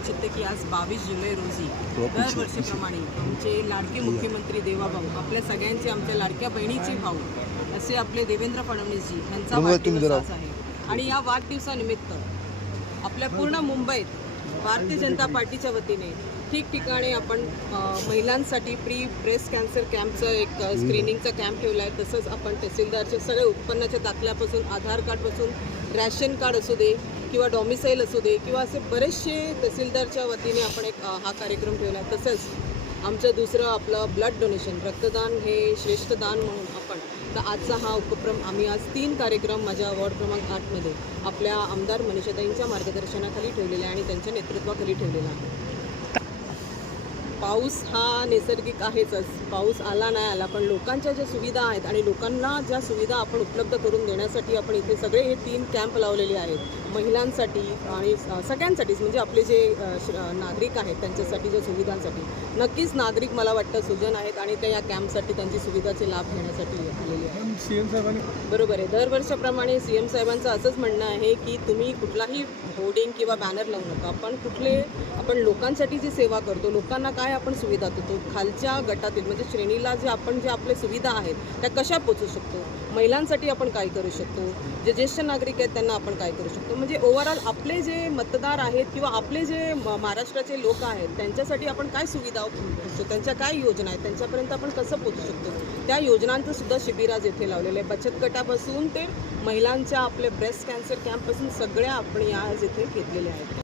इच्छिते की आज 22 जुलै रोजी दरवर्षीप्रमाणे आमचे लाडके मुख्यमंत्री देवाभाऊ, आपल्या सगळ्यांचे, आमच्या लाडक्या बहिणीचे भाऊ असे आपले देवेंद्र फडणवीसजी यांचा वाढदिवस आज आहे. आणि या वाढदिवसानिमित्त आपल्या पूर्ण मुंबईत भारतीय जनता पार्टीच्या वतीने ठिकठिकाणी आपण महिलांसाठी प्री ब्रेस्ट कॅन्सर कॅम्पचं एक स्क्रीनिंगचा कॅम्प ठेवला आहे. तसंच आपण तहसीलदारचे सगळे उत्पन्नाच्या दाखल्यापासून आधार कार्डपासून रॅशन कार्ड असू दे किंवा डॉमिसाईल असू दे किंवा असे बरेचसे तहसीलदारच्या वतीने आपण एक हा कार्यक्रम ठेवला आहे. तसंच आमचं दुसरं आपलं ब्लड डोनेशन, रक्तदान हे श्रेष्ठ दान म्हणून आपण तर आजचा हा उपक्रम आम्ही आज 3 कार्यक्रम माझ्या वॉर्ड क्रमांक 8मध्ये आपल्या आमदार मनीषाताईंच्या मार्गदर्शनाखाली ठेवलेले आहे आणि त्यांच्या नेतृत्वाखाली ठेवलेला आहे. पाऊस हा नैसर्गिक आहेच, पाऊस आला नाही आला, पण लोकांच्या ज्या सुविधा आहेत आणि लोकांना ज्या सुविधा आपण उपलब्ध करून देण्यासाठी आपण इथे सगळे हे 3 कॅम्प लावलेले आहेत. महिलांसाठी आणि सगळ्यांसाठीच, म्हणजे आपले जे नागरिक आहेत त्यांच्यासाठी, सुविधांसाठी. नक्कीच नागरिक मला वाटतं सुजन आहेत आणि ते या कॅम्पसाठी त्यांची सुविधाचे लाभ घेण्यासाठी आलेले आहेत. सीएम साहेबांनी बरोबर आहे, दरवर्षाप्रमाणे सीएम साहेबांचं असंच म्हणणं आहे की तुम्ही कुठलाही होर्डिंग किंवा बॅनर लावू नका, आपण लोकांसाठी जी सेवा करतो, लोकांना काय आपण सुविधा देतो, खालच्या गटातील म्हणजे श्रेणीला जे आपले सुविधा आहेत त्या कशा पोचू शकतो, महिलांसाठी आपण काय करू शकतो, जे ज्येष्ठ नागरिक आहेत त्यांना आपण काय करू शकतो, म्हणजे ओव्हरऑल आपले जे मतदार आहेत किंवा आपले जे महाराष्ट्राचे लोक आहेत त्यांच्यासाठी आपण काय सुविधा पोचतो, त्यांच्या काय योजना आहेत त्यांच्यापर्यंत आपण कसं पोचू शकतो, त्या योजनांचं सुद्धा शिबिर आज येथे लावलेलं आहे. बचत गटापासून ते महिलांच्या आपले ब्रेस्ट कॅन्सर कॅम्पपासून सगळ्या आपण आज इथे घेतलेल्या आहेत.